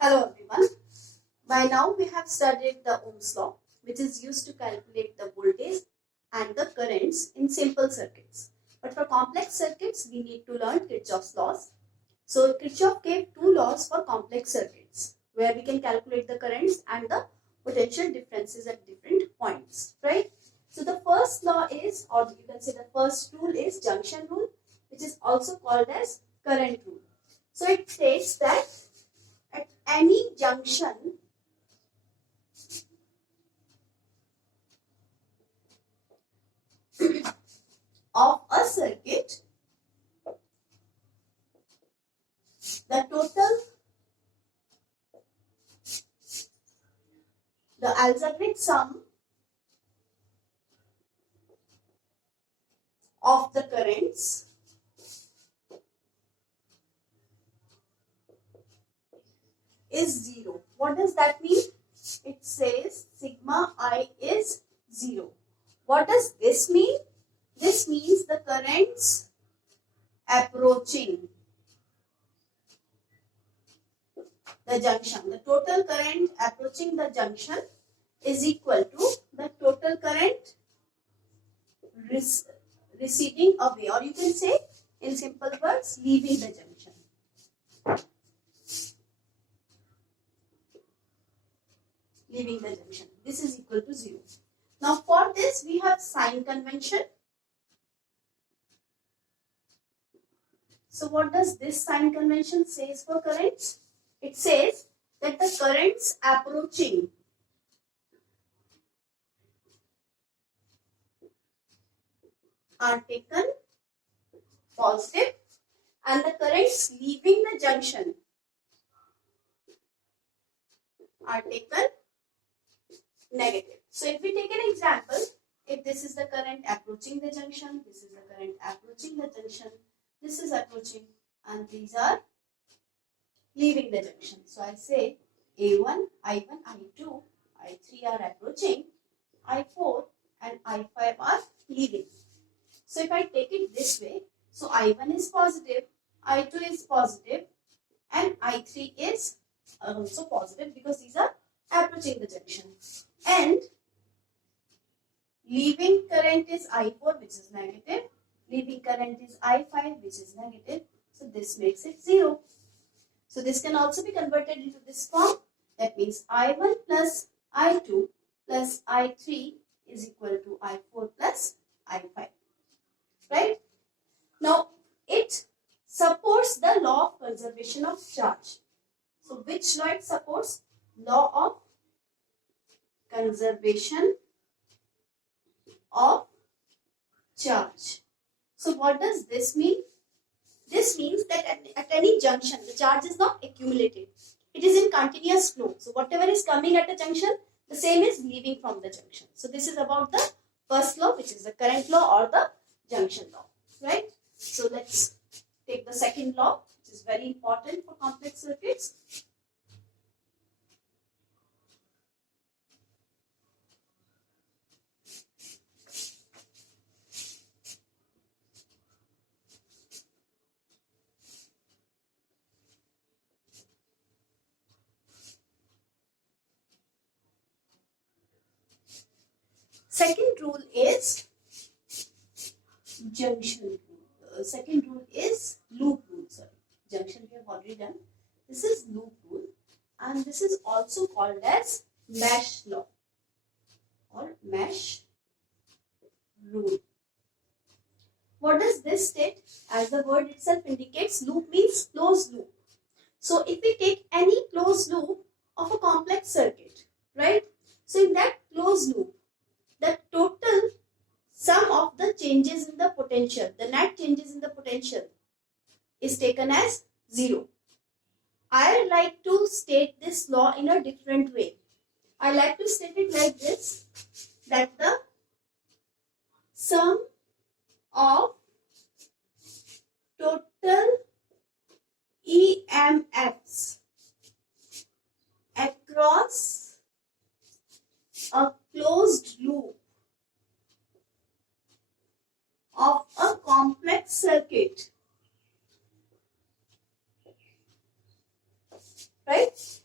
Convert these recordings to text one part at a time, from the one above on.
Hello everyone. By now we have studied the Ohm's law, which is used to calculate the voltage and the currents in simple circuits. But for complex circuits, we need to learn Kirchoff's laws. So Kirchoff gave two laws for complex circuits, where we can calculate the currents and the potential differences at different points, right? So the first law is, or you can say the first rule is junction rule, which is also called as current rule. So it states that at any junction of a circuit, the algebraic sum of the currents is 0. What does that mean? It says sigma I is 0. What does this mean? This means the currents approaching the junction, the total current approaching the junction is equal to the total current receding away, or you can say in simple words, leaving the junction. Leaving the junction. This is equal to 0. Now for this we have sign convention. So what does this sign convention says for currents? It says that the currents approaching are taken positive and the currents leaving the junction are taken negative. So if we take an example, if this is the current approaching the junction, this is the current approaching the junction, this is approaching, and these are leaving the junction. So I say A1, I1, I2, I3 are approaching, I4 and I5 are leaving. So if I take it this way, so I1 is positive, I2 is positive, and I3 is also positive because these are approaching the junction. And leaving current is I4, which is negative. Leaving current is I5, which is negative. So this makes it 0. So this can also be converted into this form. That means I1 plus I2 plus I3 is equal to I4 plus I5. Right? Now, it supports the law of conservation of charge. So, which law it supports? Law of conservation of charge. So, what does this mean? This means that at any junction, the charge is not accumulated. It is in continuous flow. So, whatever is coming at the junction, the same is leaving from the junction. So, this is about the first law, which is the current law or the junction law, right? So let's take the second law, which is very important for complex circuits. Second rule is junction rule. Second rule is loop rule. Sorry, junction we have already done. This is loop rule, and this is also called as mesh law or mesh rule. What does this state? As the word itself indicates, loop means closed loop. So if we take any closed loop of a complex circuit, right? So in that closed loop, the total sum of the changes in the potential, the net changes in the potential is taken as 0. I like to state this law in a different way. I like to state it like this, that the sum of total EMFs across a closed loop of a complex circuit, right?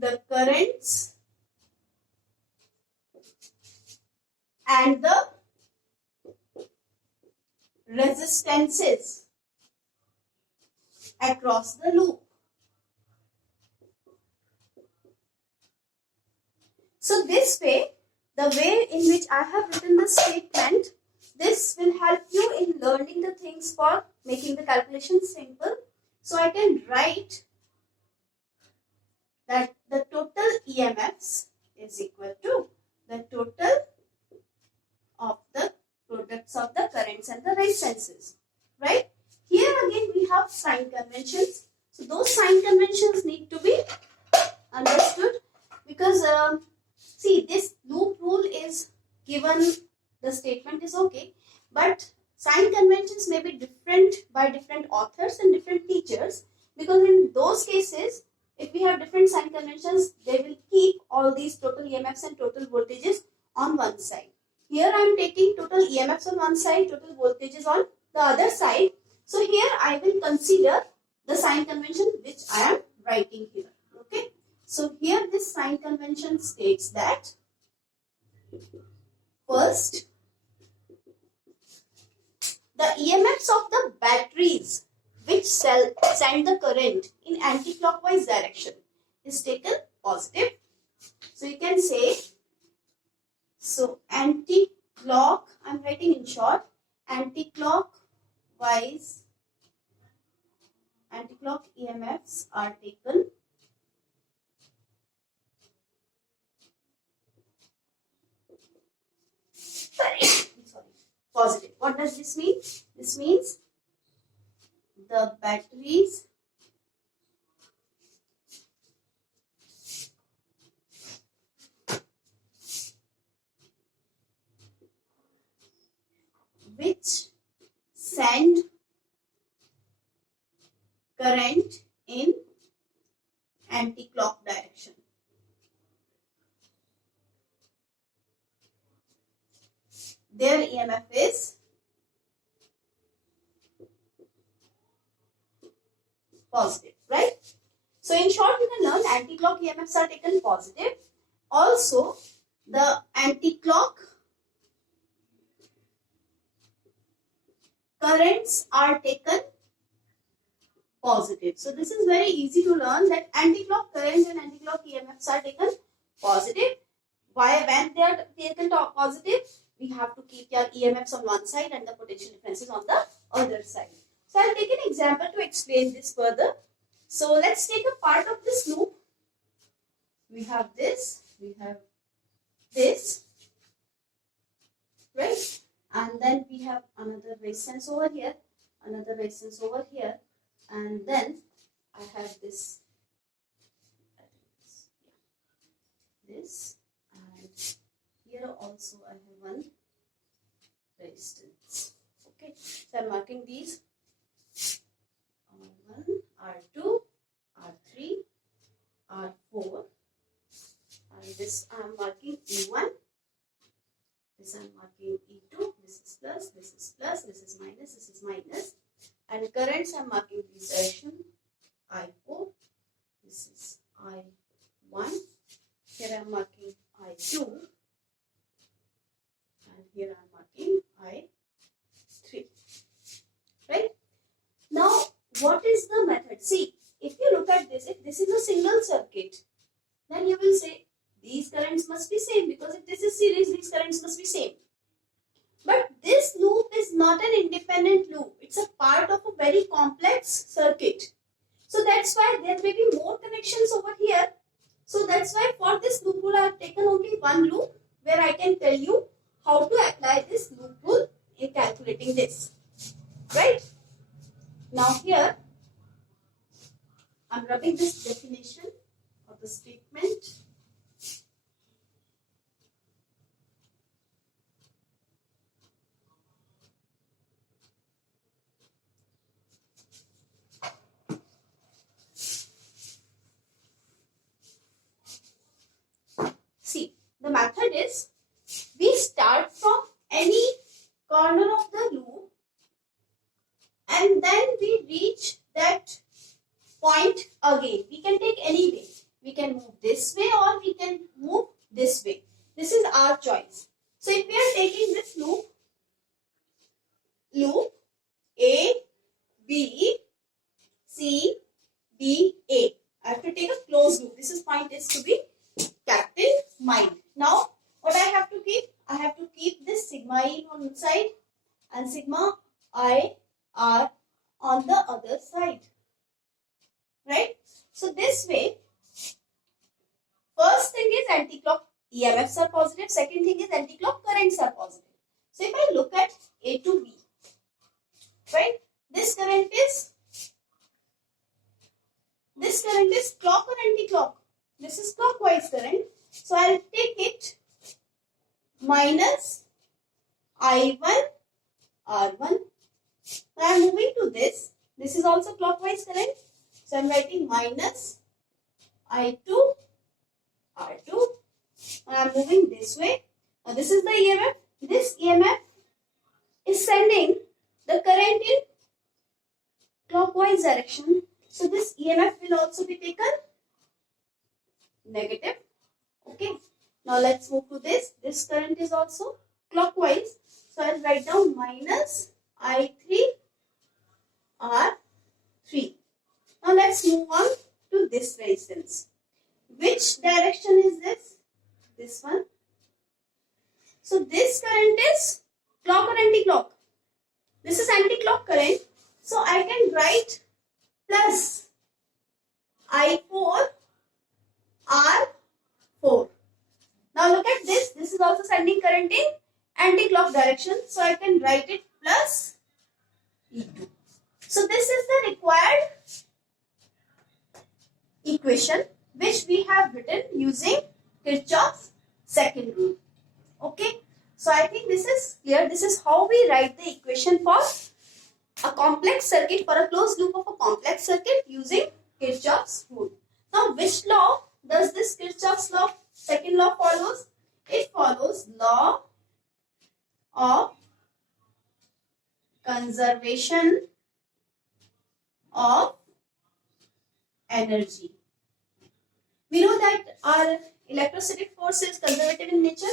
the currents and the resistances across the loop. So this way, the way in which I have written the statement, this will help you in learning the things for making the calculation simple. So I can write that the total EMFs is equal to the total of the products of the currents and the resistances, right? Here again we have sign conventions. So those sign conventions need to be understood because see, this loop rule is given, the statement is okay, but sign conventions may be different by different authors and different teachers, because in those cases, if we have different sign conventions, they will keep all these total EMFs and total voltages on one side. Here I am taking total EMFs on one side, total voltages on the other side. So here I will consider the sign convention which I am writing here. Okay. So here this sign convention states that first, the EMFs of the batteries which send the current in anti-clockwise direction is taken positive. So you can say, so anti-clock, I am writing in short, anti-clock EMFs are taken positive. What does this mean? This means the batteries which send current in anti-clock direction, their EMF is positive, right? So in short, you can learn anti-clock EMFs are taken positive. Also, the anti-clock currents are taken positive. So this is very easy to learn that anti-clock currents and anti-clock EMFs are taken positive. Why? When they are taken positive, we have to keep your EMFs on one side and the potential differences on the other side. So I'll take an example to explain this further. So let's take a part of this loop. We have this, right? And then we have another resistance over here, another resistance over here, and then I have this, and here also I have one resistance. Okay, so I'm marking these R1, R2, R3, R4, and this I am marking E1, this I am marking E2, this is plus, this is plus, this is minus, this is minus, and currents I am marking this direction, I4, this is I1, here I am marking I2, and here I am marking I3, right? Now, what is the method? See, if you look at this, if this is a single circuit, then you will say these currents must be same, because if this is series, these currents must be same. But this loop is not an independent loop. It's a part of a very complex circuit. So that's why there may be more connections over here. So that's why for this loop rule, I have taken only one loop where I can tell you how to apply this loop rule in calculating this. Right? Now here, I'm rubbing this definition of the statement. See, the method is, we start from any corner of the loop and then we reach that point again. We can take any way. We can move this this way or we can move this way. This is our choice. So if we are taking this loop A, B, C, D, A. I have to take a closed loop. This is point is to be kept in mind. Now, what I have to keep? I have to keep this sigma E on one side and sigma I R on the other side. Right? So this way, first thing is anti-clock EMFs are positive. Second thing is anti-clock currents are positive. So if I look at A to B, right? This current is clock or anti-clock? This is clockwise current. So I'll take it minus I1 R1. Now I'm moving to this. This is also clockwise current. So I'm writing minus I2 R2. Now I'm moving this way. Now this is the EMF. This EMF is sending the current in clockwise direction. So this EMF will also be taken negative. Okay. Now let's move to this. This current is also clockwise. So I'll write down minus I3 R3. Now let's move on to this resistance. Which direction is this? This one. So this current is clock or anti-clock? This is anti-clock current. So I can write plus I4 R4. Now look at this. This is also sending current in anti-clock direction. So I can write it plus E2. So this is the required equation which we have written using Kirchoff's second rule. Okay. So I think this is clear. This is how we write the equation for a complex circuit, for a closed loop of a complex circuit using Kirchoff's rule. Now which law does this Kirchoff's law, second law follows? It follows law of conservation of energy. We know that our electrostatic force is conservative in nature.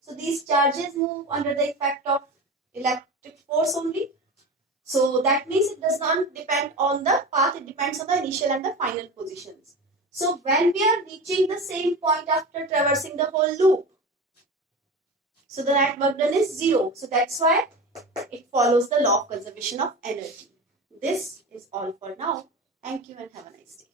So these charges move under the effect of electric force only. So that means it does not depend on the path, it depends on the initial and the final positions. So when we are reaching the same point after traversing the whole loop, so the net work done is 0. So that's why it follows the law of conservation of energy. This is all for now. Thank you and have a nice day.